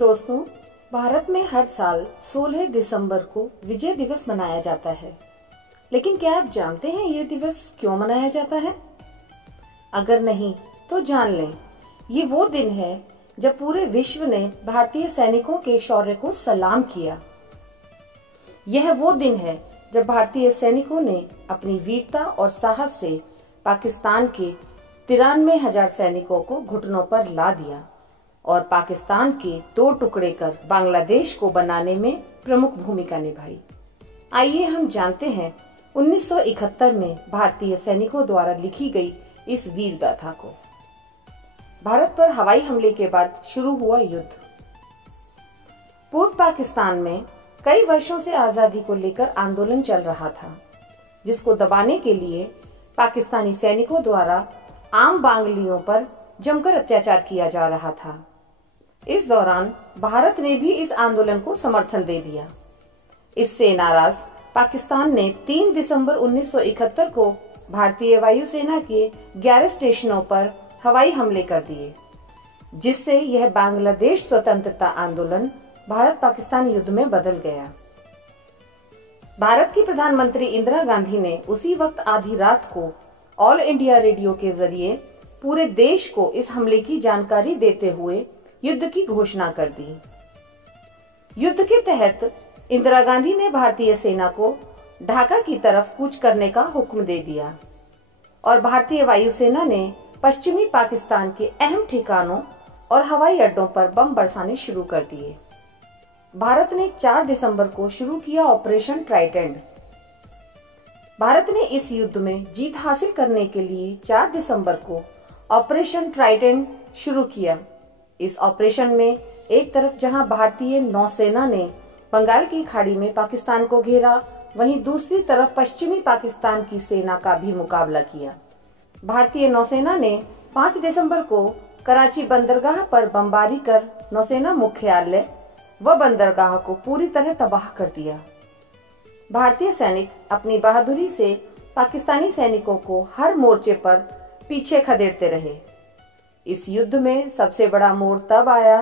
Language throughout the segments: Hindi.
दोस्तों, भारत में हर साल 16 दिसंबर को विजय दिवस मनाया जाता है। लेकिन क्या आप जानते हैं ये दिवस क्यों मनाया जाता है? अगर नहीं तो जान लें, ये वो दिन है जब पूरे विश्व ने भारतीय सैनिकों के शौर्य को सलाम किया। यह वो दिन है जब भारतीय सैनिकों ने अपनी वीरता और साहस से पाकिस्तान के 93,000 सैनिकों को घुटनों पर ला दिया और पाकिस्तान के 2 टुकड़े कर बांग्लादेश को बनाने में प्रमुख भूमिका निभाई। आइए हम जानते हैं 1971 में भारतीय सैनिकों द्वारा लिखी गई इस वीर गाथा को। भारत पर हवाई हमले के बाद शुरू हुआ युद्ध। पूर्व पाकिस्तान में कई वर्षों से आजादी को लेकर आंदोलन चल रहा था, जिसको दबाने के लिए पाकिस्तानी सैनिकों द्वारा आम बांग्लियों पर जमकर अत्याचार किया जा रहा था। इस दौरान भारत ने भी इस आंदोलन को समर्थन दे दिया। इससे नाराज पाकिस्तान ने 3 दिसंबर 1971 को भारतीय वायुसेना के 11 स्टेशनों पर हवाई हमले कर दिए, जिससे यह बांग्लादेश स्वतंत्रता आंदोलन भारत पाकिस्तान युद्ध में बदल गया। भारत की प्रधानमंत्री इंदिरा गांधी ने उसी वक्त आधी रात को ऑल इंडिया रेडियो के जरिए पूरे देश को इस हमले की जानकारी देते हुए युद्ध की घोषणा कर दी। युद्ध के तहत इंदिरा गांधी ने भारतीय सेना को ढाका की तरफ कूच करने का हुक्म दे दिया और भारतीय वायुसेना ने पश्चिमी पाकिस्तान के अहम ठिकानों और हवाई अड्डों पर बम बरसाने शुरू कर दिए। भारत ने 4 दिसंबर को शुरू किया ऑपरेशन ट्राइडेंट। भारत ने इस युद्ध में जीत हासिल करने के लिए 4 दिसंबर को ऑपरेशन ट्राइडेंट शुरू किया। इस ऑपरेशन में एक तरफ जहां भारतीय नौसेना ने बंगाल की खाड़ी में पाकिस्तान को घेरा, वहीं दूसरी तरफ पश्चिमी पाकिस्तान की सेना का भी मुकाबला किया। भारतीय नौसेना ने 5 दिसंबर को कराची बंदरगाह पर बमबारी कर नौसेना मुख्यालय व बंदरगाह को पूरी तरह तबाह कर दिया। भारतीय सैनिक अपनी बहादुरी से पाकिस्तानी सैनिकों को हर मोर्चे पर पीछे खदेड़ते रहे। इस युद्ध में सबसे बड़ा मोड़ तब आया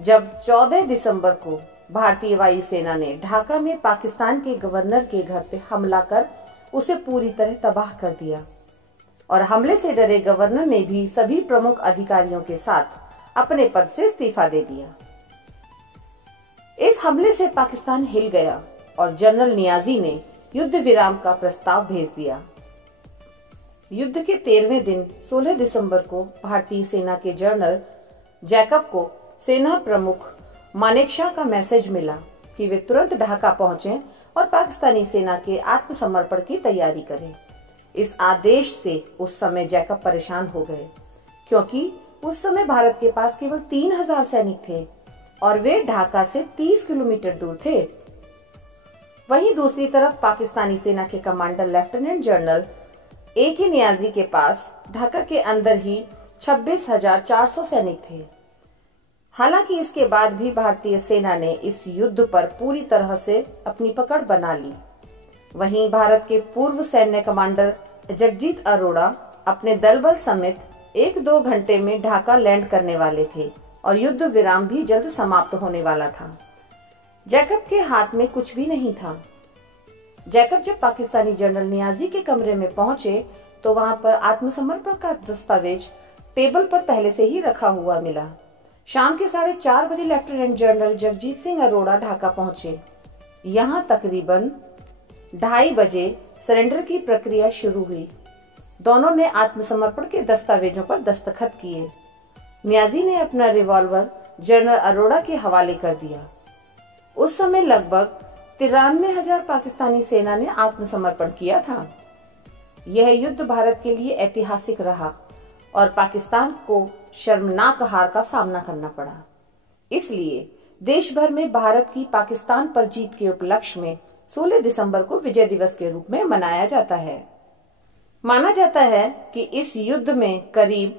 जब 14 दिसंबर को भारतीय वायुसेना ने ढाका में पाकिस्तान के गवर्नर के घर पे हमला कर उसे पूरी तरह तबाह कर दिया और हमले से डरे गवर्नर ने भी सभी प्रमुख अधिकारियों के साथ अपने पद से इस्तीफा दे दिया। इस हमले से पाकिस्तान हिल गया और जनरल नियाजी ने युद्ध विराम का प्रस्ताव भेज दिया। युद्ध के 13वें दिन 16 दिसंबर को भारतीय सेना के जनरल जैकब को सेना प्रमुख मानेकशॉ का मैसेज मिला कि वे तुरंत ढाका पहुंचें और पाकिस्तानी सेना के आत्मसमर्पण की तैयारी करें। इस आदेश से उस समय जैकब परेशान हो गए, क्योंकि उस समय भारत के पास केवल 3,000 सैनिक थे और वे ढाका से 30 किलोमीटर दूर थे। वहीं दूसरी तरफ पाकिस्तानी सेना के commander lieutenant general A.K. Niazi के पास ढाका के अंदर ही 26,400 सैनिक थे। हालांकि इसके बाद भी भारतीय सेना ने इस युद्ध पर पूरी तरह से अपनी पकड़ बना ली। वहीं भारत के पूर्व सैन्य कमांडर जगजीत अरोड़ा अपने दल बल समेत 1-2 घंटे में ढाका लैंड करने वाले थे और युद्ध विराम भी जल्द समाप्त होने वाला था। जैकब के हाथ में कुछ भी नहीं था। जैकब जब पाकिस्तानी जनरल नियाजी के कमरे में पहुंचे तो वहां पर आत्मसमर्पण का दस्तावेज टेबल पर पहले से ही रखा हुआ मिला। शाम के 4:30 बजे लेफ्टिनेंट जनरल जगजीत सिंह अरोड़ा ढाका पहुंचे। यहां तकरीबन 2:30 बजे सरेंडर की प्रक्रिया शुरू हुई। दोनों ने आत्मसमर्पण के दस्तावेजों पर दस्तखत किए। नियाजी ने अपना रिवॉल्वर जनरल अरोड़ा के हवाले कर दिया। उस समय लगभग 93,000 पाकिस्तानी सेना ने आत्मसमर्पण किया था। यह युद्ध भारत के लिए ऐतिहासिक रहा और पाकिस्तान को शर्मनाक हार का सामना करना पड़ा। इसलिए देश भर में भारत की पाकिस्तान पर जीत के उपलक्ष्य में 16 दिसंबर को विजय दिवस के रूप में मनाया जाता है। माना जाता है कि इस युद्ध में करीब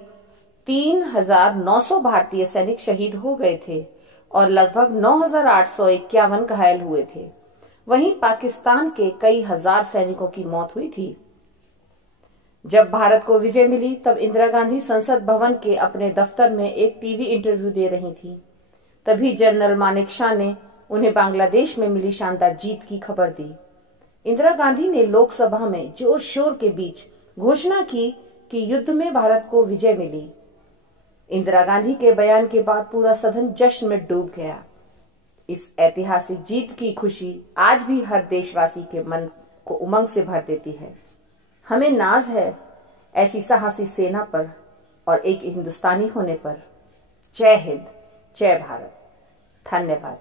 3,900 भारतीय सैनिक शहीद हो गए थे और लगभग 9,851 घायल हुए थे। वहीं पाकिस्तान के कई हजार सैनिकों की मौत हुई थी। जब भारत को विजय मिली तब इंदिरा गांधी संसद भवन के अपने दफ्तर में एक टीवी इंटरव्यू दे रही थी। तभी जनरल मानेकशॉ ने उन्हें बांग्लादेश में मिली शानदार जीत की खबर दी। इंदिरा गांधी ने लोकसभा में जोर शोर के बीच घोषणा की कि युद्ध में भारत को विजय मिली। इंदिरा गांधी के बयान के बाद पूरा सदन जश्न में डूब गया। इस ऐतिहासिक जीत की खुशी आज भी हर देशवासी के मन को उमंग से भर देती है। हमें नाज है ऐसी साहसी सेना पर और एक हिंदुस्तानी होने पर। जय हिंद, जय भारत। धन्यवाद।